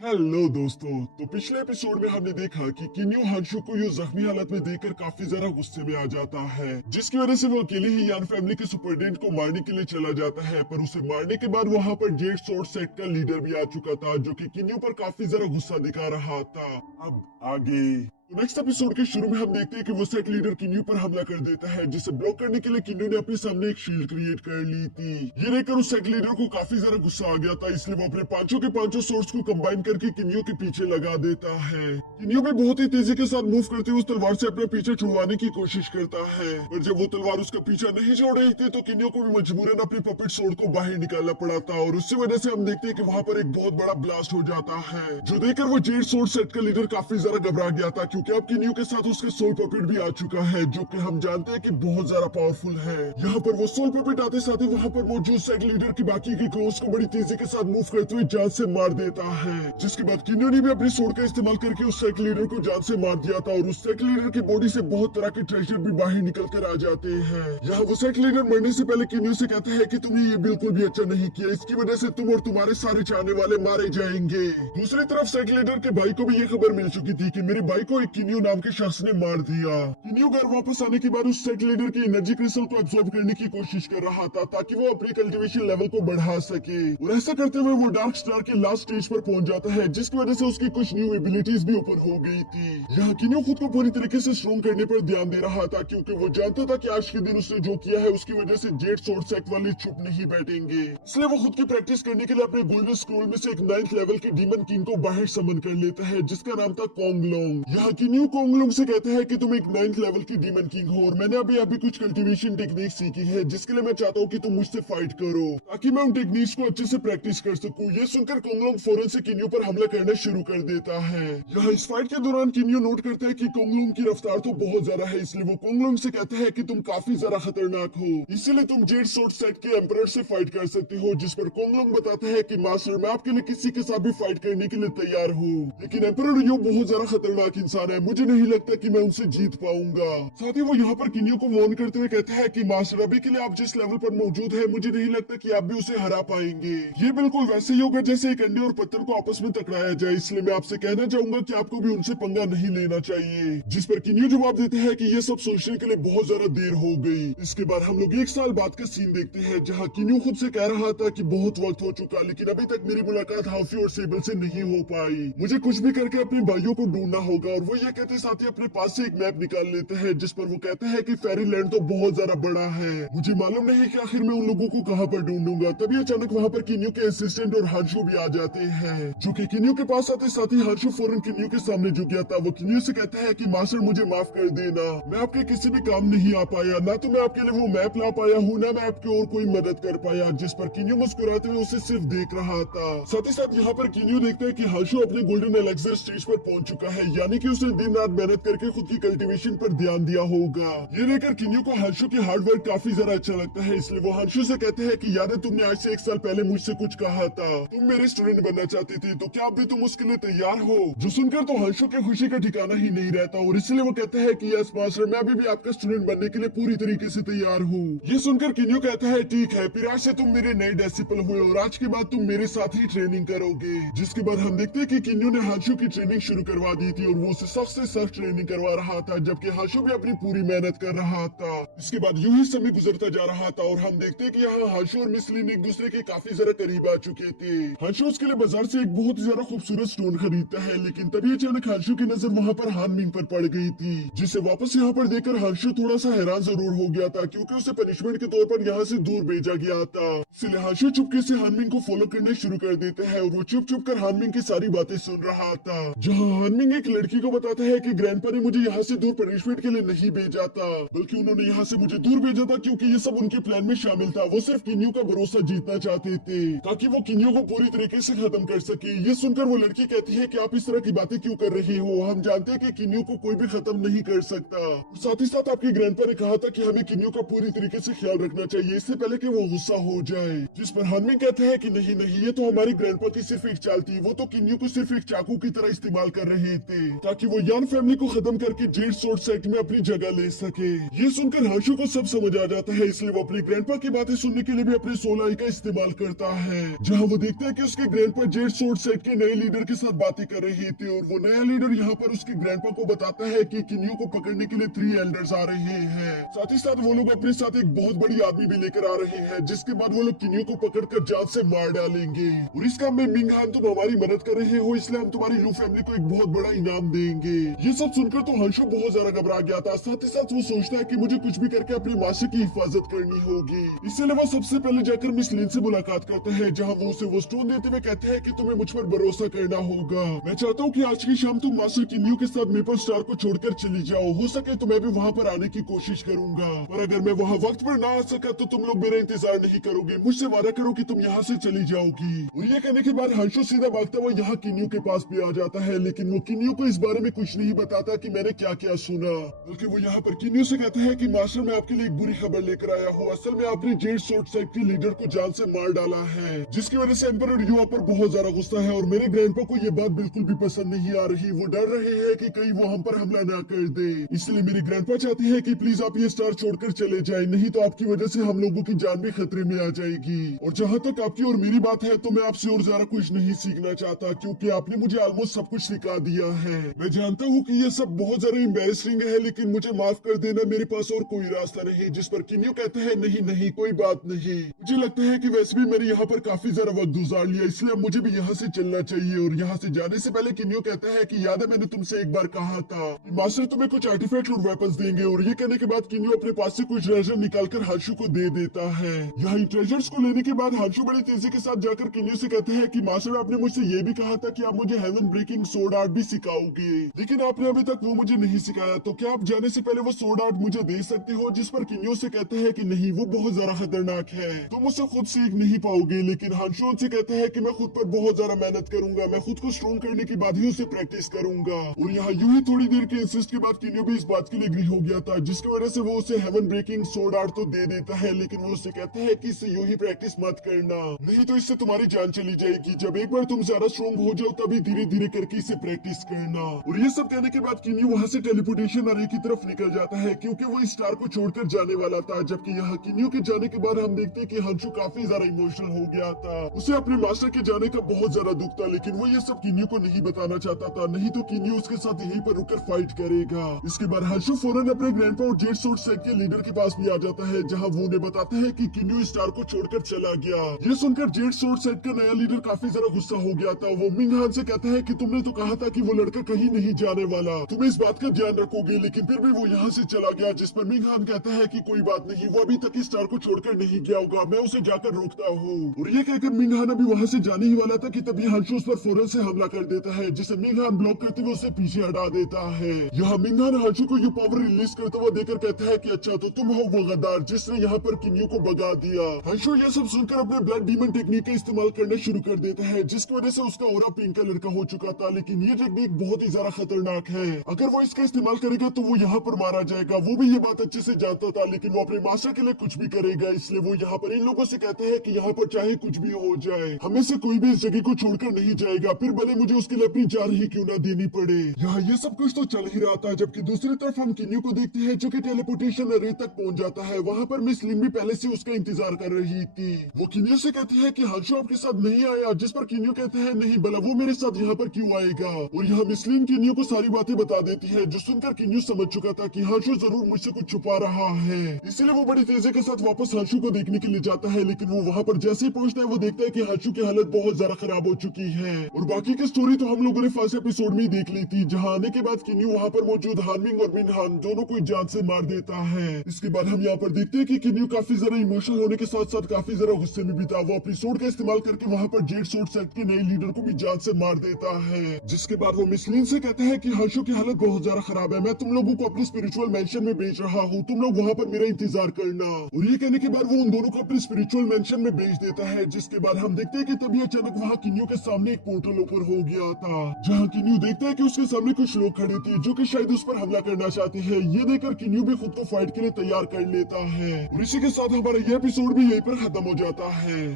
Hello दोस्तों। तो पिछले एपिसोड में हमने देखा कि किन्यो हांशु को ये जख्मी हालत में देखकर काफी ज्यादा गुस्से में आ जाता है, जिसकी वजह से वो अकेले ही यान फैमिली के सुपरडेंट को मारने के लिए चला जाता है। पर उसे मारने के बाद वहाँ पर जेड सोर्ड सेट का लीडर भी आ चुका था, जो कि किन्यो पर काफी ज्यादा गुस्सा दिखा रहा था। अब आगे तो नेक्स्ट एपिसोड के शुरू में हम देखते हैं कि वो सेट लीडर किन्यू पर हमला कर देता है, जिसे ब्लॉक करने के लिए किन्यू ने अपने सामने एक शील्ड क्रिएट कर ली थी। ये देखकर उस सेट लीडर को काफी ज्यादा गुस्सा आ गया था, इसलिए वो अपने पांचों के पांचों सोर्स को कंबाइन करके किन्यू के पीछे लगा देता है। किन्यू भी बहुत ही तेजी के साथ मूव करते हुए उस तलवार से अपना पीछे छुड़वाने की कोशिश करता है, पर जब वो तलवार उसका पीछा नहीं छोड़ रही थी तो किन्यू को भी मजबूरन अपनी पपेट सोर्ड को बाहर निकालना पड़ा था, और उसकी वजह से हम देखते हैं कि वहाँ पर एक बहुत बड़ा ब्लास्ट हो जाता है, जो देखकर वो जेड सोर्ड सेट का लीडर काफी ज्यादा घबरा गया था, क्योंकि अब किन्यू के साथ उसके सोल पपेट भी आ चुका है, जो कि हम जानते हैं कि बहुत ज्यादा पावरफुल है। यहाँ पर वो सोल पपेट आते साथ ही वहाँ पर मौजूद सेट लीडर की बाकी की क्लोज को बड़ी तेजी के साथ मूव करते हुए जान से मार देता है, जिसके बाद किन्यू ने भी अपनी सोर्ड का इस्तेमाल करके उस सेट लीडर को जान से मार दिया था, और उस सेट लीडर की बॉडी से बहुत तरह के ट्रेजर भी बाहर निकल कर आ जाते हैं। यहाँ वो सेट लीडर मरने से पहले किन्यू से कहता है कि तुमने ये बिल्कुल भी अच्छा नहीं किया, इसकी वजह से तुम और तुम्हारे सारे चाहने वाले मारे जाएंगे। दूसरी तरफ सेट लीडर के भाई को भी ये खबर मिल चुकी थी कि मेरे भाई को एक किन्यू नाम के शख्स ने मार दिया। किन्यू घर वापस आने के बाद उस सेट लीडर की एनर्जी क्रिस्टल को एब्सॉर्ब करने की कोशिश कर रहा था, ताकि वो अपनी कल्टीवेशन लेवल को बढ़ा सके, और ऐसा करते हुए वो डार्क स्टार के लास्ट स्टेज पर पहुंच जाता है, जिसकी वजह से उसकी कुछ न्यू एबिलिटीज भी ओपन हो गई थी। यहाँ किन्यू खुद को पूरी तरीके से स्ट्रॉन्ग करने पर ध्यान दे रहा था, क्योंकि वो जानता था कि आज के दिन उसने जो किया है उसकी वजह से जेड सोर्ड सेट वाले चुप नहीं बैठेंगे, इसलिए वो खुद की प्रैक्टिस करने के लिए अपने गोल्डन स्क्रोल में से एक 9th लेवल के डीमन किंग को बाहर समन कर लेता है, जिसका नाम था कोंगलोंग। यहाँ किन्यू कोंगलोंग से कहता है कि तुम एक 9th लेवल की डीमन किंग हो, और मैंने अभी कुछ कल्टीवेशन टेक्निक सीखी है, जिसके लिए मैं चाहता हूँ कि तुम मुझसे फाइट करो, ताकि मैं उन टेक्निक्स को अच्छे से प्रैक्टिस कर सकूं। ये सुनकर कोंगलोंग फौरन से किन्यू पर हमला करना शुरू कर देता है। यहाँ इस फाइट के दौरान किन्यू नोट करता है कि कोंगलोंग की रफ्तार तो बहुत ज्यादा है, इसलिए वो कोंगलोंग से कहता है कि तुम काफी ज्यादा खतरनाक हो, इसीलिए तुम जेड सोर्ड सेट के एम्परर से फाइट कर सकते हो। जिस पर कोंगलोंग बताता है कि मास्टर, मैं आपके लिए किसी के साथ भी फाइट करने के लिए तैयार हूँ, लेकिन एम्परर यो बहुत ज्यादा खतरनाक इंसान है, मुझे नहीं लगता कि मैं उनसे जीत पाऊंगा। साथ ही वो यहाँ पर किन्यू को वार्न करते हुए कहता है कि मास्टर, अभी के लिए आप जिस लेवल पर मौजूद है मुझे नहीं लगता कि आप भी उसे हरा पाएंगे। ये बिल्कुल वैसे ही होगा जैसे एक अंडे और पत्थर को आपस में टकराया जाए, इसलिए मैं आपसे कहना चाहूंगा कि आपको भी उनसे पंगा नहीं लेना चाहिए। जिस पर किन्यू जवाब देते हैं कि ये सब सोचने के लिए बहुत ज्यादा देर हो गई। इसके बाद हम लोग 1 साल बाद का सीन देखते हैं, जहाँ किन्यू खुद से कह रहा था कि बहुत वक्त हो चुका, लेकिन अभी तक मेरी मुलाकात हाफी और सेबल से नहीं हो पाई, मुझे कुछ भी करके अपने भाइयों को ढूंढना होगा। और वो ये कहते साथ ही अपने पास से एक मैप निकाल लेते हैं, जिस पर वो कहते हैं कि फेरी लैंड तो बहुत ज्यादा बड़ा है, मुझे मालूम नहीं कि आखिर मैं उन लोगों को कहाँ पर ढूंढूंगा। तभी अचानक वहाँ पर किन्यू के असिस्टेंट और हांशु भी आ जाते हैं, जो कि किन्यू के पास आते साथ ही हांशु फौरन किन्यू के सामने झुक गया था। वो किन्यू से कहता है कि मास्टर, मुझे माफ कर देना, मैं आपके किसी भी काम नहीं आ पाया, ना तो मैं आपके लिए वो मैप ला पाया हूँ, ना मैं आपकी और कोई मदद कर पाया। जिस पर किन्यू मुस्कुराते हुए उसे सिर्फ देख रहा था। साथ ही साथ यहाँ पर किन्यू देखता है कि हांशु अपने गोल्डन एलेक्सर स्टेज पर पहुंच चुका है, यानी कि उसने दिन रात मेहनत करके खुद की कल्टीवेशन पर ध्यान दिया होगा। ये देखकर किन्यू को हांशु की हार्ड वर्क काफी ज्यादा अच्छा लगता है, इसलिए वो हांशु से कहते हैं कि याद है तुमने आज से 1 साल पहले मुझसे कुछ कहा था, तुम मेरे स्टूडेंट बनना चाहती थी, तो क्या अब भी तुम उसके लिए तैयार हो? जो सुनकर तो हांशु की खुशी का ठिकाना ही नहीं रहता, और इसलिए वो कहते हैं कि यस मास्टर, मैं अभी भी आपका स्टूडेंट बनने के लिए पूरी तरीके से तैयार हूँ। ये सुनकर किन्यू कहता है ठीक है, फिर आज से तुम मेरे नए डिसिपल हुए, और आज के बाद तुम मेरे साथ ही ट्रेनिंग करोगे। जिसके बाद हम देखते हैं कि किन्यू ने हांशु की ट्रेनिंग शुरू करवा दी थी, और वो उसे सख्त से सख्त ट्रेनिंग करवा रहा था, जबकि हांशु भी अपनी पूरी मेहनत कर रहा था। इसके बाद यूं ही समय गुजरता जा रहा था, और हम देखते हैं कि यहाँ हांशु और मिस लिन एक दूसरे के काफी ज्यादा करीब आ चुके थे। हांशु उसके लिए बाजार से एक बहुत ही ज्यादा खूबसूरत स्टोन खरीदता है, लेकिन तभी अचानक हांशु की नजर वहाँ पर हान मिंग पर पड़ गई थी, जिसे वापस यहाँ पर देखकर हांशु थोड़ा सा हैरान जरूर हो गया था, क्योंकि उसे पनिशमेंट के तौर पर यहाँ से दूर भेजा गया था। इसलिए हांशु चुपके से हान मिंग को फॉलो करना शुरू कर देते हैं, और वो चुप चुप कर हान मिंग की सारी बातें सुन रहा था। जहाँ हान मिंग एक लड़की को बताता है कि ग्रैंडपा ने मुझे यहाँ से दूर पनिशमेंट के लिए नहीं भेजा था, बल्कि उन्होंने यहाँ से मुझे दूर भेजा था क्योंकि ये सब उनके प्लान में शामिल था। वो सिर्फ किन्यू का भरोसा जीतना चाहते थे, ताकि वो किन्यू को पूरी तरीके से खत्म कर सके। ये सुनकर वो लड़की कहती है कि आप इस तरह की बातें क्यों कर रहे हो, हम जानते हैं कि किन्यू को कोई भी खत्म नहीं कर सकता। साथ ही साथ आपके ग्रैंडपा ने कहा था कि हमें किन्यू का पूरी तरीके से ख्याल रखना चाहिए, इससे पहले कि वो गुस्सा हो जाए। जिस पर हानमिंग कहते हैं कि नहीं नहीं, ये तो हमारी ग्रैंडपा की सिर्फ एक चाल थी, वो तो किन्यू को सिर्फ एक चाकू की तरह इस्तेमाल कर रहे थे, ताकि ताकि वो यान फैमिली को खत्म करके जेड सोर्ड सेक्ट में अपनी जगह ले सके। ये सुनकर हांशु को सब समझ आ जाता है, इसलिए वो अपनी ग्रैंडपा की बातें सुनने के लिए भी अपने सोल आई का इस्तेमाल करता है, जहाँ वो देखता है कि उसके ग्रैंडपा जेड सोर्ड सेट के नए लीडर के साथ बातें कर रही थी और वो नया लीडर यहाँ पर उसके ग्रैंडपा को बताता है कि किन्यू को पकड़ने के लिए 3 एल्डर्स आ रहे हैं। साथ ही साथ वो लोग अपने साथ एक बहुत बड़ी आदमी भी लेकर आ रहे हैं, जिसके बाद वो लोग किन्यू को पकड़कर जान से मार डालेंगे। और इस काम में मिंग हान तुम हमारी मदद कर रहे हो, इसलिए हम तुम्हारी लू फैमिली को एक बहुत बड़ा इनाम देंगे। ये सब सुनकर तो हांशु बहुत ज्यादा घबरा गया था। साथ ही साथ वो सोचता है कि मुझे कुछ भी करके अपनी मासी की हिफाजत करनी होगी, इसलिए वो सबसे पहले जाकर मिस लिन से मुलाकात करता है, जहाँ वो उसे वो स्टोन देते हुए कहते हैं कि तुम्हें मुझ पर भरोसा करना होगा। मैं चाहता हूँ कि आज की शाम तुम मास्टर किन्यू के साथ मेपल स्टार को छोड़कर चली जाओ, हो सके तो मैं भी वहाँ पर आने की कोशिश करूंगा, पर अगर मैं वहाँ वक्त पर ना आ सका तो तुम लोग मेरा इंतजार नहीं करोगे। मुझसे वादा करो कि तुम यहाँ से चली जाओगी। और ये कहने के बाद हांशु सीधा भागता हुआ यहाँ किन्यू के पास भी आ जाता है, लेकिन वो किन्यू को इस बारे में कुछ नहीं बताता कि मैंने क्या क्या सुना, बल्कि वो यहाँ पर किन्यू से कहता है कि मास्टर मैं आपके लिए एक बुरी खबर लेकर आया हूँ। असल में आपने जेड सोर्ड सेक्ट के लीडर को जान से मार डाला है, जिसकी वजह से एम्परर युवा पर बहुत ज्यादा गुस्सा है और मेरे ग्रैंडपा को ये बात बिल्कुल भी पसंद नहीं आ रही। वो डर रहे हैं कि कहीं वो हम पर हमला ना कर दे, इसलिए मेरी ग्रैंडपा चाहती है कि प्लीज आप ये स्टार छोड़कर चले जाए, नहीं तो आपकी वजह से हम लोगों की जान भी खतरे में आ जाएगी। और जहाँ तक आपकी और मेरी बात है तो मैं आपसे और ज्यादा कुछ नहीं सीखना चाहता, क्योंकि आपने मुझे ऑलमोस्ट सब कुछ सिखा दिया है। मैं जानता हूँ कि ये सब बहुत ज्यादा एम्बैरेसिंग है, लेकिन मुझे माफ कर देना, मेरे पास और कोई रास्ता नहीं। जिस पर किन्यू कहता है नहीं नहीं कोई बात नहीं, मुझे लगता है कि वैसे भी मैंने यहाँ पर काफी ज्यादा वक्त गुजार लिया, इसलिए अब मुझे भी यहाँ से चलना चाहिए। और यहाँ से जाने से पहले किन्यू कहता है कि याद है मैंने तुमसे एक बार कहा था कि मास्टर तुम्हें कुछ आर्टिफैक्ट और वेपन्स देंगे। और ये कहने के बाद किन्यू अपने पास से कुछ ट्रेजर निकालकर हांशु को दे देता है। यहाँ ट्रेजर्स को लेने के बाद हांशु बड़ी तेजी के साथ जाकर किन्यू से कहते हैं कि मास्टर आपने मुझसे ये भी कहा था कि आप मुझे हेवन ब्रेकिंग सोर्ड आर्ट भी सिखाओगे, लेकिन आपने अभी तक वो मुझे नहीं सिखाया, तो क्या आप जाने से पहले वो सोर्ड आर्ट मुझे दे सकते हो? जिस पर किन्यू से कहते हैं कि नहीं वो बहुत ज्यादा खतरनाक है, तुम उससे खुद सीख नहीं पाओगे। लेकिन हांशु से कहते हैं कि मैं खुद पर बहुत ज्यादा मेहनत करूंगा, मैं खुद को स्ट्रॉन्ग करने के बाद ही उसे प्रैक्टिस करूंगा। और यहाँ यूं ही थोड़ी देर के इंसिस्ट के बाद किन्यू भी इस बात के लिए एग्री हो गया था, जिसकी वजह से वो उसे हेवन ब्रेकिंग सोर्ड आर्ट तो दे देता है, लेकिन वो उसे कहते हैं कि इसे यूं ही प्रैक्टिस मत करना, नहीं तो इससे तुम्हारी जान चली जाएगी। जब एक बार तुम ज्यादा स्ट्रॉन्ग हो जाओ तभी धीरे धीरे करके इसे प्रैक्टिस करना। और ये सब कहने के बाद किन्यू वहाँ से टेलीपोर्टेशन अरे की तरफ निकल जाता है, क्योंकि वो इस स्टार को छोड़कर जाने वाला था। जबकि यहाँ किन्यू के जाने के बाद हम देखते हैं कि हांशु काफी ज्यादा इमोशनल हो गया था, उसे अपने मास्टर के जाने का बहुत ज्यादा दुख था, लेकिन वो ये सब किन्यू को नहीं बताना चाहता था, नहीं तो किन्यू उसके साथ यहीं पर रुककर फाइट करेगा। इसके बाद हांशु फौरन अपने ग्रैंडपा और जेड सोर्ड सेक्ट के लीडर के पास भी आ जाता है, जहाँ वो उन्हें बताता है कि किन्यू इस स्टार को छोड़कर चला गया। ये सुनकर जेड सोर्ड सेक्ट का नया लीडर काफी ज्यादा गुस्सा हो गया था। वो मिंग हान से कहता है कि तुमने तो कहा था कि वो लड़का कहीं नहीं जाने वाला, तुम्हें इस बात का ध्यान रखोगे, लेकिन फिर भी वो यहाँ से चला गया। जिस पर मिंग हान कहता है कि कोई बात नहीं, वो अभी तक इस स्टार को छोड़कर नहीं गया होगा, मैं उसे जाकर रोकता हूँ। और ये कहकर मिंग हान अभी वहाँ से जाने ही वाला था कि तभी हांशु उस पर फौरन से हमला कर देता है, जिसे मिंग हान ब्लॉक करते हुए उसे पीछे हटा देता है। यहाँ मिंग हान हांशु को ये पावर रिलीज करता हुआ देकर कहता है कि अच्छा तो तुम हो वो गद्दार जिसने यहाँ पर किन्यू को भगा दिया। हांशु ये सब सुनकर अपने ब्लैक डीमन टेक्निक का इस्तेमाल करना शुरू कर देता है, जिसकी वजह से उसका ऑरा पिंक कलर का हो चुका था। लेकिन ये टेक्निक बहुत ही ज्यादा खतरनाक है, अगर वो इसका इस्तेमाल करेगा तो वो यहाँ पर मारा जाएगा। वो भी ये बात अच्छे से जानता था, लेकिन वो अपने मास्टर के लिए कुछ भी करेगा, इसलिए वो यहाँ पर इन लोगों से कहता है कि यहाँ पर चाहे कुछ भी हो जाए, हमें से कोई भी इस जगह को छोड़कर नहीं जाएगा, फिर भले मुझे उसके लिए अपनी जान ही क्यों ना देनी पड़े। यहाँ ये सब कुछ तो चल ही रहा था, जबकि दूसरी तरफ हम किन्यू को देखते हैं जो कि टेलीपोर्टेशन अरे तक पहुंच जाता है। वहाँ पर मिस लिन भी पहले से उसका इंतजार कर रही थी। वो किन्यू से कहती है कि हांशु आपके साथ नहीं आया, जिस पर किन्यू कहते हैं नहीं भला वो मेरे साथ यहाँ पर क्यों आएगा। और यहाँ मिस लिन किन्यू को सारी बातें बता देती है, जो सुनकर किन्यू समझ चुका था कि हांशु जरूर मुझसे कुछ छुपा रहा है, इसलिए वो बड़ी तेजी के साथ वापस हांशु को देखने के लिए जाता है। लेकिन वो वहाँ पर जैसे ही पहुंचता है वो देखता है कि हांशु की हालत बहुत ज्यादा खराब हो चुकी है। और बाकी की स्टोरी तो हम लोगों ने फर्स्ट एपिसोड में ही देख ली थी, जहाँ आने के बाद किन्यू वहाँ पर मौजूद हानमिंग और मिंग हान दोनों को जान से मार देता है। इसके बाद हम यहाँ पर देखते हैं कि किन्यू काफी ज्यादा इमोशनल होने के साथ साथ काफी ज्यादा गुस्से में भी था। वो अपनी सोर्ड का इस्तेमाल करके वहाँ पर जेड सोर्ड सेक्ट के नए लीडर को भी जान से मार देता है। जिसके बाद वो मिस लिन से कहते हैं कि हांशु की हालत बहुत ज्यादा खराब है, मैं तुम लोगों को अपनी स्पिरिचुअल मेंशन में भेज रहा हूँ, तुम लोग वहाँ पर मेरा इंतजार करना। और ये कहने के बाद वो उन दोनों को अपनी स्पिरिचुअल मेंशन में भेज देता है। जिसके बाद हम देखते हैं कि तभी अचानक वहाँ किन्यू के सामने एक पोर्टल ओपन हो गया था, जहाँ किन्यू देखता है कि उसके सामने कुछ लोग खड़े थे जो कि शायद उस पर हमला करना चाहते हैं। ये देखकर किन्यू भी खुद को फाइट के लिए तैयार कर लेता है। और इसी के साथ हमारा ये एपिसोड भी यहीं पर खत्म हो जाता है।